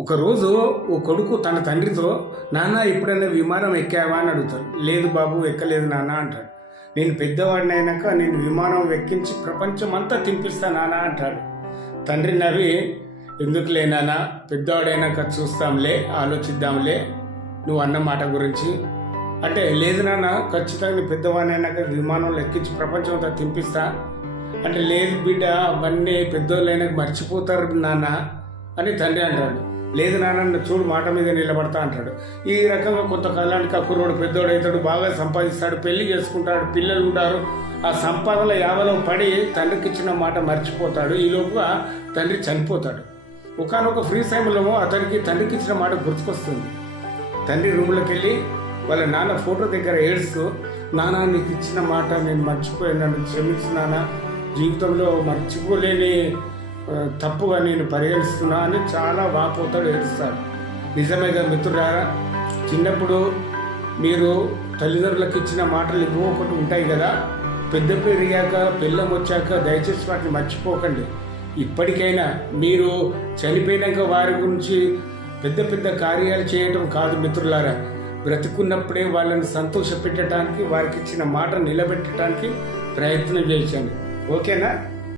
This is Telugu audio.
ఒకరోజు ఓ కొడుకు తన తండ్రితో, నాన్న ఎప్పుడైనా విమానం ఎక్కావా అని అడుగుతాడు. లేదు బాబు, ఎక్కలేదు నాన్న అంటాడు. నేను పెద్దవాడిని అయినాక నేను విమానం ఎక్కించి ప్రపంచం అంతా తినిపిస్తా నాన్న అంటాడు. తండ్రి నవ్వి, ఎందుకులే నాన్న, పెద్దవాడైనాక చూస్తాంలే, ఆలోచిద్దాంలే నువ్వు అన్న మాట గురించి అంటే, లేదు నాన్న, ఖచ్చితంగా పెద్దవాడిని అయినాక విమానంలో ఎక్కించి ప్రపంచం అంతా తినిపిస్తా అంటే, లేదు బిడ్డ, అవన్నీ పెద్దోళ్ళు అయినాక మర్చిపోతారు నాన్న అని తండ్రి అంటాడు. లేదు నాన్న, చూడు మాట మీద నిలబడతా అంటాడు. ఈ రకంగా కొంతకాలానికి ఆ కుర్రోడు పెద్దోడు అవుతాడు, బాగా సంపాదిస్తాడు, పెళ్లి చేసుకుంటాడు, పిల్లలు ఉంటారు. ఆ సంపాదన యావలో పడి తండ్రికి ఇచ్చిన మాట మర్చిపోతాడు. ఈలోపు తండ్రి చనిపోతాడు. ఒకనొక ఫ్రీ టైంలో అతనికి తండ్రికి ఇచ్చిన మాట గుర్తుకొస్తుంది. తండ్రి రూమ్లోకి వెళ్ళి వాళ్ళ నాన్న ఫోటో దగ్గర ఏడుస్తూ, నాన్న నీకు ఇచ్చిన మాట నేను మర్చిపోయాను, నన్ను క్షమించు నాన్న, జీవితంలో మర్చిపోలేని తప్పుగా నేను పరిగణిస్తున్నా అని చాలా వాపోతాడు, ఏడుస్తాడు. నిజమేగా మిత్రులారా, చిన్నప్పుడు మీరు తల్లిదండ్రులకు ఇచ్చిన మాటలు ఇవ్వకటి ఉంటాయి కదా, పెద్ద పెరిగాక పిల్లం వచ్చాక దయచేసి వాటిని మర్చిపోకండి. ఇప్పటికైనా మీరు చనిపోయినాక వారి గురించి పెద్ద పెద్ద కార్యాలు చేయటం కాదు మిత్రులారా, బ్రతికున్నప్పుడే వాళ్ళని సంతోష పెట్టడానికి, వారికి ఇచ్చిన మాట నిలబెట్టడానికి ప్రయత్నం చేయండి. ఓకేనా?